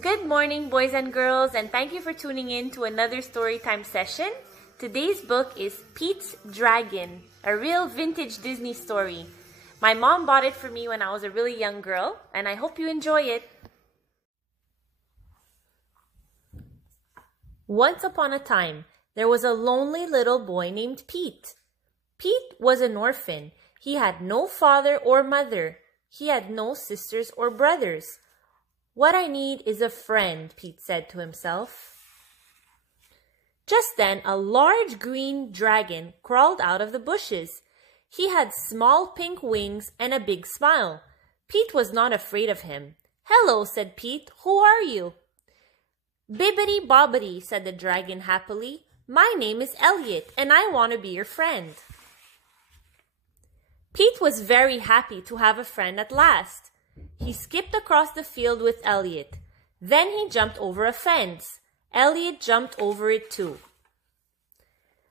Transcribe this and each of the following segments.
Good morning, boys and girls, and thank you for tuning in to another storytime session. Today's book is Pete's Dragon, a real vintage Disney story. My mom bought it for me when I was a really young girl, and I hope you enjoy it. Once upon a time, there was a lonely little boy named Pete. Pete was an orphan. He had no father or mother. He had no sisters or brothers. "What I need is a friend," Pete said to himself. Just then, a large green dragon crawled out of the bushes. He had small pink wings and a big smile. Pete was not afraid of him. "Hello," said Pete. "Who are you?" "Bibbidi bobbidi," said the dragon happily. "My name is Elliot, and I want to be your friend." Pete was very happy to have a friend at last. He skipped across the field with Elliot. Then he jumped over a fence. Elliot jumped over it too.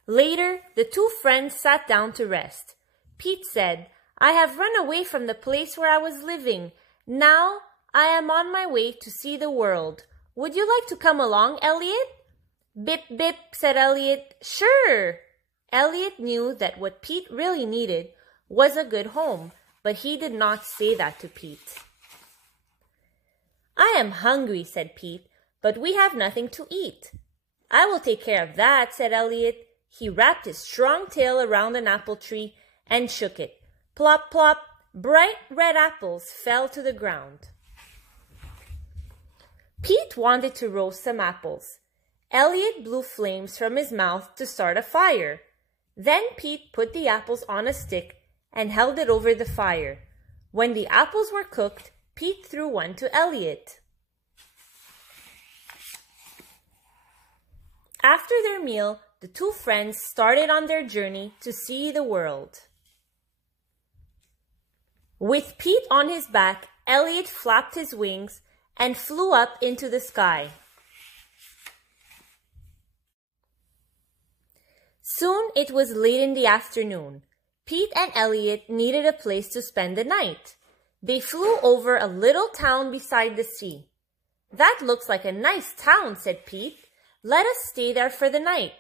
Later, the two friends sat down to rest. Pete said, "I have run away from the place where I was living. Now I am on my way to see the world. Would you like to come along, Elliot?" "Bip, bip," said Elliot. "Sure." Elliot knew that what Pete really needed was a good home, but he did not say that to Pete. "I am hungry," said Pete, "but we have nothing to eat." "I will take care of that," said Elliot. He wrapped his strong tail around an apple tree and shook it. Plop, plop, bright red apples fell to the ground. Pete wanted to roast some apples. Elliot blew flames from his mouth to start a fire. Then Pete put the apples on a stick and held it over the fire. When the apples were cooked, Pete threw one to Elliot. After their meal, the two friends started on their journey to see the world. With Pete on his back, Elliot flapped his wings and flew up into the sky. Soon it was late in the afternoon. Pete and Elliot needed a place to spend the night. They flew over a little town beside the sea. "That looks like a nice town," said Pete. "Let us stay there for the night."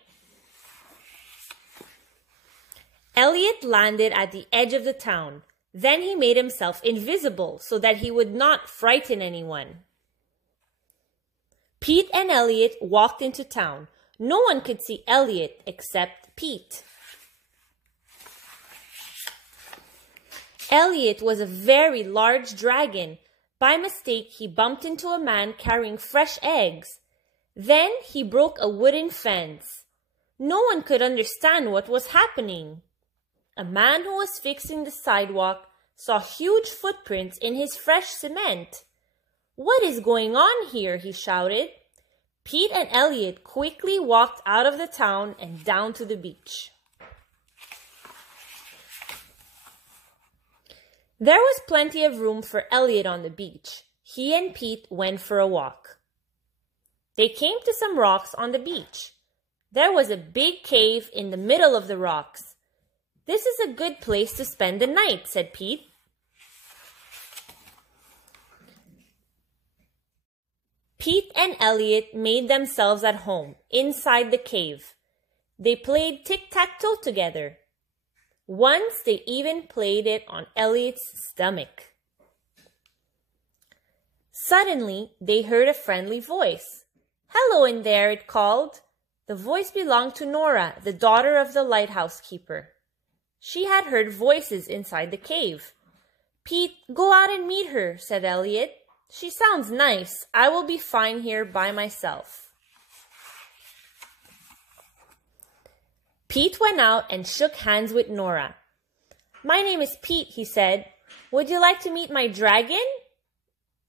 Elliot landed at the edge of the town. Then he made himself invisible so that he would not frighten anyone. Pete and Elliot walked into town. No one could see Elliot except Pete. Elliot was a very large dragon. By mistake, he bumped into a man carrying fresh eggs. Then he broke a wooden fence. No one could understand what was happening. A man who was fixing the sidewalk saw huge footprints in his fresh cement. "What is going on here?" he shouted. Pete and Elliot quickly walked out of the town and down to the beach. There was plenty of room for Elliot on the beach. He and Pete went for a walk. They came to some rocks on the beach. There was a big cave in the middle of the rocks. "This is a good place to spend the night," said Pete. Pete and Elliot made themselves at home inside the cave. They played tic-tac-toe together. Once they even played it on Elliot's stomach. Suddenly, they heard a friendly voice. "Hello in there," it called. The voice belonged to Nora, the daughter of the lighthouse keeper. She had heard voices inside the cave. "Pete, go out and meet her," said Elliot. "She sounds nice. I will be fine here by myself." Pete went out and shook hands with Nora. "My name is Pete," he said. "Would you like to meet my dragon?"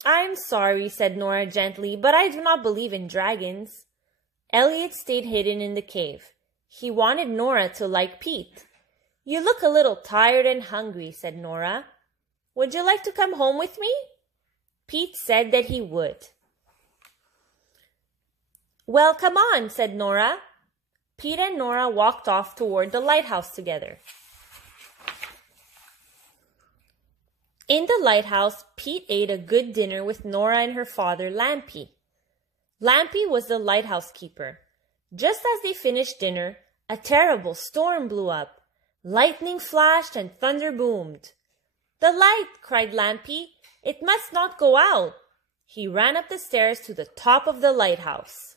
"I'm sorry," said Nora gently, "but I do not believe in dragons." Elliot stayed hidden in the cave. He wanted Nora to like Pete. "You look a little tired and hungry," said Nora. "Would you like to come home with me?" Pete said that he would. "Well, come on," said Nora. Pete and Nora walked off toward the lighthouse together. In the lighthouse, Pete ate a good dinner with Nora and her father, Lampy. Lampy was the lighthouse keeper. Just as they finished dinner, a terrible storm blew up. Lightning flashed and thunder boomed. "The light!" cried Lampy. "It must not go out." He ran up the stairs to the top of the lighthouse.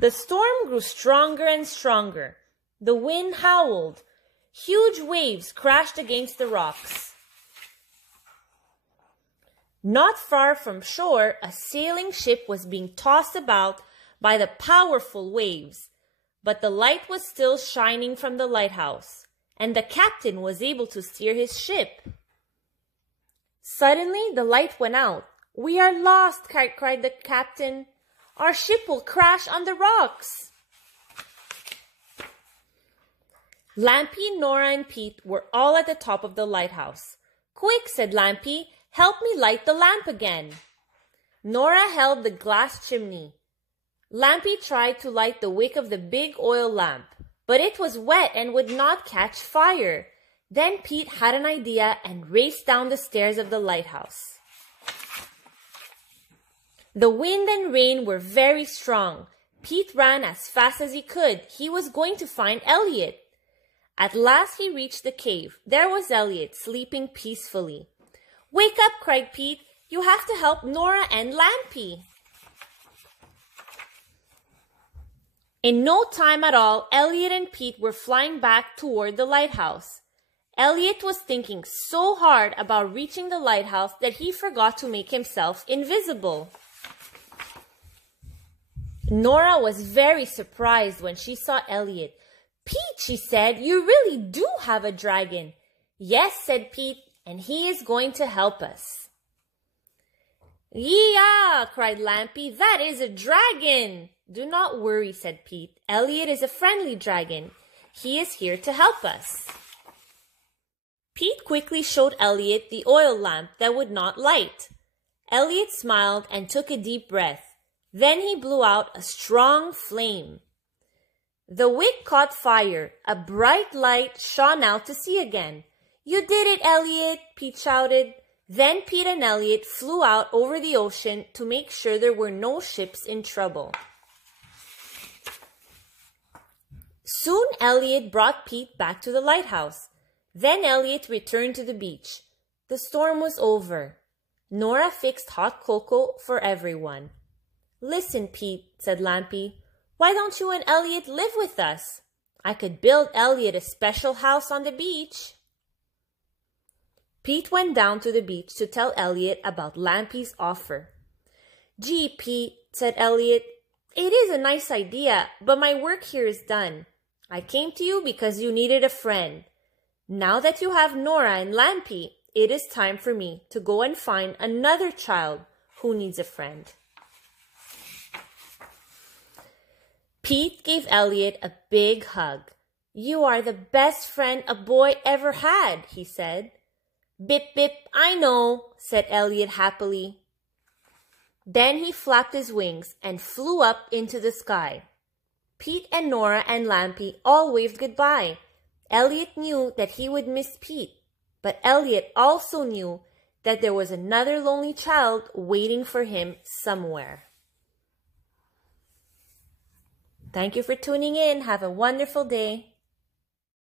The storm grew stronger and stronger. The wind howled. Huge waves crashed against the rocks. Not far from shore, a sailing ship was being tossed about by the powerful waves, but the light was still shining from the lighthouse, and the captain was able to steer his ship. Suddenly, the light went out. "We are lost!" cried the captain. "Our ship will crash on the rocks." Lampy, Nora, and Pete were all at the top of the lighthouse. "Quick," said Lampy, "help me light the lamp again." Nora held the glass chimney. Lampy tried to light the wick of the big oil lamp, but it was wet and would not catch fire. Then Pete had an idea and raced down the stairs of the lighthouse. The wind and rain were very strong. Pete ran as fast as he could. He was going to find Elliot. At last he reached the cave. There was Elliot, sleeping peacefully. "Wake up," cried Pete. "You have to help Nora and Lampy." In no time at all, Elliot and Pete were flying back toward the lighthouse. Elliot was thinking so hard about reaching the lighthouse that he forgot to make himself invisible. Nora was very surprised when she saw Elliot. "Pete," she said, "you really do have a dragon." "Yes," said Pete, "and he is going to help us." "Yee-ah!" cried Lampy, "that is a dragon." "Do not worry," said Pete. "Elliot is a friendly dragon. He is here to help us." Pete quickly showed Elliot the oil lamp that would not light. Elliot smiled and took a deep breath. Then he blew out a strong flame. The wick caught fire. A bright light shone out to sea again. "You did it, Elliot!" Pete shouted. Then Pete and Elliot flew out over the ocean to make sure there were no ships in trouble. Soon Elliot brought Pete back to the lighthouse. Then Elliot returned to the beach. The storm was over. Nora fixed hot cocoa for everyone. "Listen, Pete," said Lampy. "Why don't you and Elliot live with us? I could build Elliot a special house on the beach." Pete went down to the beach to tell Elliot about Lampy's offer. "Gee, Pete," said Elliot, "it is a nice idea, but my work here is done. I came to you because you needed a friend. Now that you have Nora and Lampy, it is time for me to go and find another child who needs a friend." Pete gave Elliot a big hug. "You are the best friend a boy ever had," he said. "Bip, bip, I know," said Elliot happily. Then he flapped his wings and flew up into the sky. Pete and Nora and Lampy all waved goodbye. Elliot knew that he would miss Pete, but Elliot also knew that there was another lonely child waiting for him somewhere. Thank you for tuning in. Have a wonderful day.